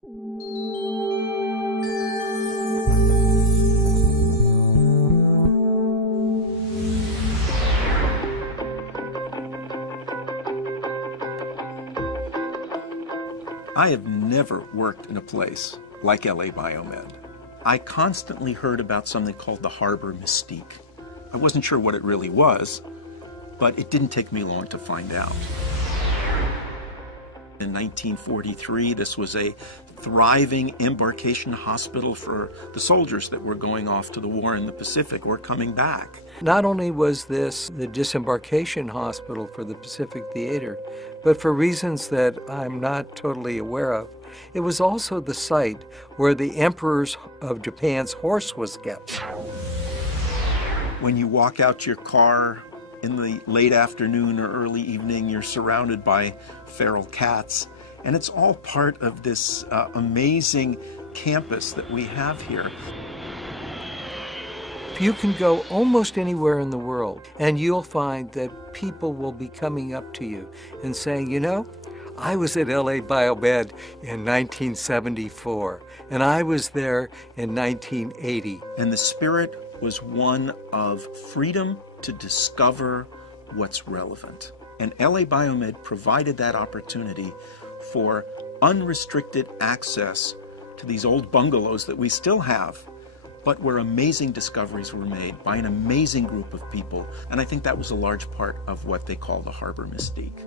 I have never worked in a place like LA BioMed. I constantly heard about something called the harbor mystique. I wasn't sure what it really was, but it didn't take me long to find out. In 1943, this was a thriving embarkation hospital for the soldiers that were going off to the war in the Pacific or coming back. Not only was this the disembarkation hospital for the Pacific Theater, but for reasons that I'm not totally aware of, it was also the site where the Emperor of Japan's horse was kept. When you walk out to your car in the late afternoon or early evening, you're surrounded by feral cats, and it's all part of this amazing campus that we have here. You can go almost anywhere in the world, and you'll find that people will be coming up to you and saying, you know, I was at LA BioMed in 1974, and I was there in 1980. And the spirit was one of freedom to discover what's relevant. And LA BioMed provided that opportunity for unrestricted access to these old bungalows that we still have, but where amazing discoveries were made by an amazing group of people. And I think that was a large part of what they call the harbor mystique.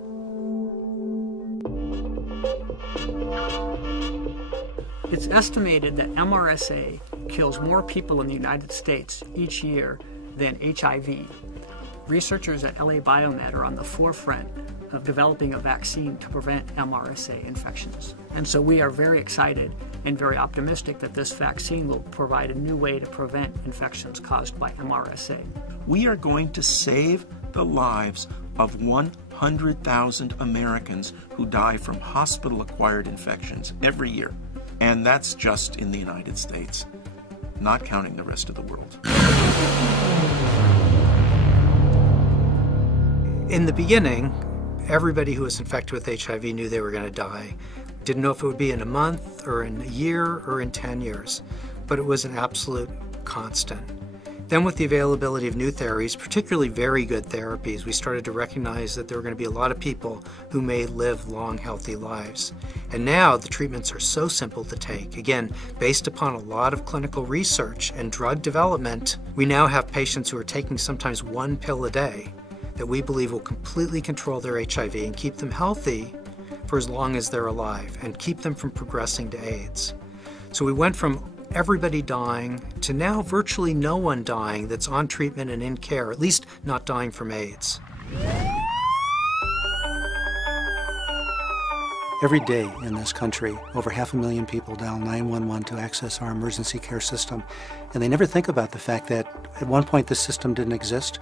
It's estimated that MRSA kills more people in the United States each year than HIV. Researchers at LA BioMed are on the forefront of developing a vaccine to prevent MRSA infections. And so we are very excited and very optimistic that this vaccine will provide a new way to prevent infections caused by MRSA. We are going to save the lives of 100,000 Americans who die from hospital-acquired infections every year. And that's just in the United States, not counting the rest of the world. In the beginning, everybody who was infected with HIV knew they were going to die. Didn't know if it would be in a month or in a year or in 10 years, but it was an absolute constant. Then with the availability of new therapies, particularly very good therapies, we started to recognize that there were going to be a lot of people who may live long, healthy lives. And now the treatments are so simple to take. Again, based upon a lot of clinical research and drug development, we now have patients who are taking sometimes one pill a day that we believe will completely control their HIV and keep them healthy for as long as they're alive and keep them from progressing to AIDS. So we went from everybody dying to now virtually no one dying that's on treatment and in care, at least not dying from AIDS. Every day in this country, over 500,000 people dial 911 to access our emergency care system, and they never think about the fact that at one point this system didn't exist.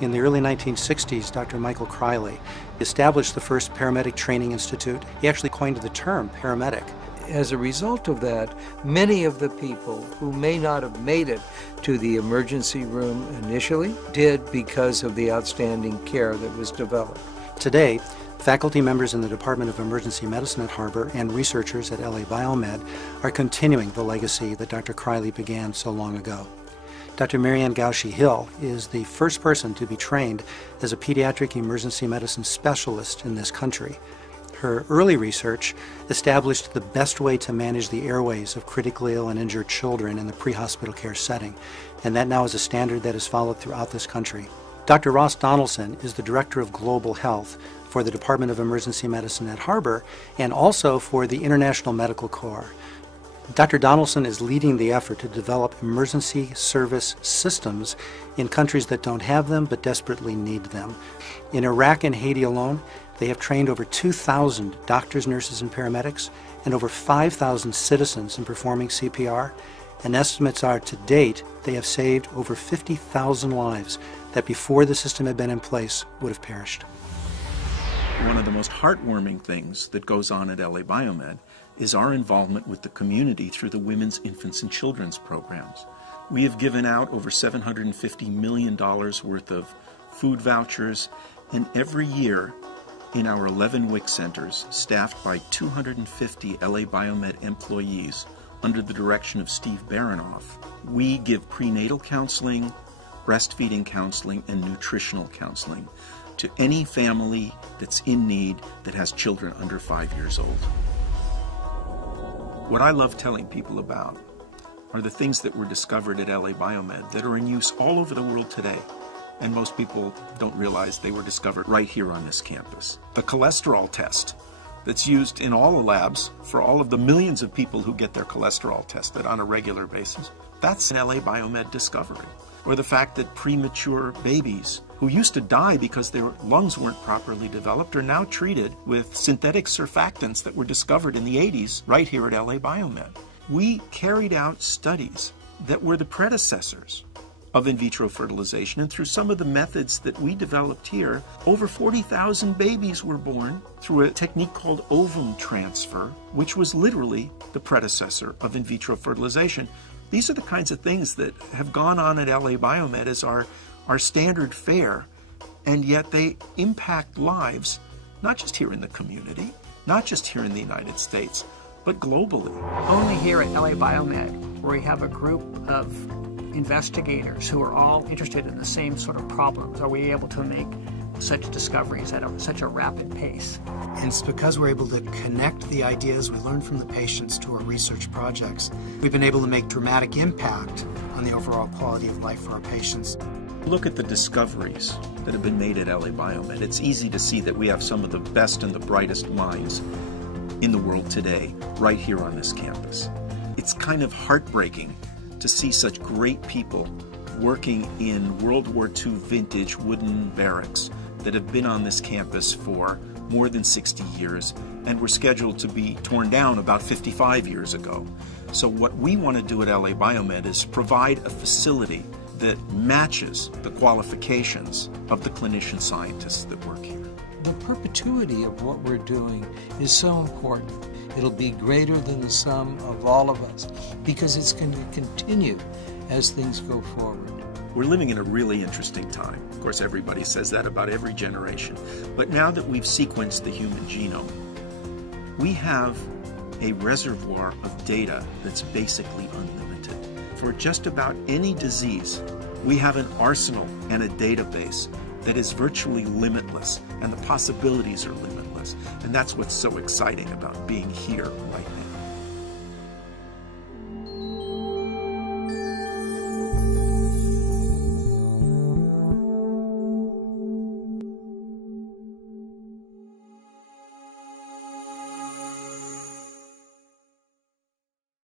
In the early 1960s, Dr. Michael Criley established the first paramedic training institute. He actually coined the term paramedic. As a result of that, many of the people who may not have made it to the emergency room initially did because of the outstanding care that was developed. Today, faculty members in the Department of Emergency Medicine at Harbor and researchers at LA BioMed are continuing the legacy that Dr. Criley began so long ago. Dr. Marianne Gauchi-Hill is the first person to be trained as a pediatric emergency medicine specialist in this country. Her early research established the best way to manage the airways of critically ill and injured children in the pre-hospital care setting, and that now is a standard that is followed throughout this country. Dr. Ross Donaldson is the Director of Global Health for the Department of Emergency Medicine at Harbor and also for the International Medical Corps. Dr. Donaldson is leading the effort to develop emergency service systems in countries that don't have them but desperately need them. In Iraq and Haiti alone, they have trained over 2,000 doctors, nurses, and paramedics, and over 5,000 citizens in performing CPR. And estimates are, to date, they have saved over 50,000 lives that before the system had been in place would have perished. One of the most heartwarming things that goes on at LA BioMed is our involvement with the community through the Women's, Infants, and Children's programs. We have given out over $750 million worth of food vouchers, and every year in our 11 WIC centers, staffed by 250 LA BioMed employees under the direction of Steve Baranoff, we give prenatal counseling, breastfeeding counseling, and nutritional counseling to any family that's in need that has children under 5 years old. What I love telling people about are the things that were discovered at LA BioMed that are in use all over the world today. And most people don't realize they were discovered right here on this campus. The cholesterol test that's used in all the labs for all of the millions of people who get their cholesterol tested on a regular basis, that's an LA BioMed discovery. Or the fact that premature babies who used to die because their lungs weren't properly developed are now treated with synthetic surfactants that were discovered in the 80s right here at LA BioMed. We carried out studies that were the predecessors of in vitro fertilization, and through some of the methods that we developed here, over 40,000 babies were born through a technique called ovum transfer, which was literally the predecessor of in vitro fertilization. These are the kinds of things that have gone on at LA BioMed as our standard fare, and yet they impact lives, not just here in the community, not just here in the United States, but globally. Only here at LA BioMed, where we have a group of investigators who are all interested in the same sort of problems, are we able to make such discoveries at such a rapid pace. And it's because we're able to connect the ideas we learn from the patients to our research projects. We've been able to make dramatic impact on the overall quality of life for our patients. Look at the discoveries that have been made at LA BioMed. It's easy to see that we have some of the best and the brightest minds in the world today, right here on this campus. It's kind of heartbreaking to see such great people working in World War II vintage wooden barracks that have been on this campus for more than 60 years and were scheduled to be torn down about 55 years ago. So what we want to do at LA BioMed is provide a facility that matches the qualifications of the clinician scientists that work here. The perpetuity of what we're doing is so important. It'll be greater than the sum of all of us because it's going to continue as things go forward. We're living in a really interesting time. Of course, everybody says that about every generation. But now that we've sequenced the human genome, we have a reservoir of data that's basically unlimited. For just about any disease, we have an arsenal and a database that is virtually limitless, and the possibilities are limitless. And that's what's so exciting about being here right now.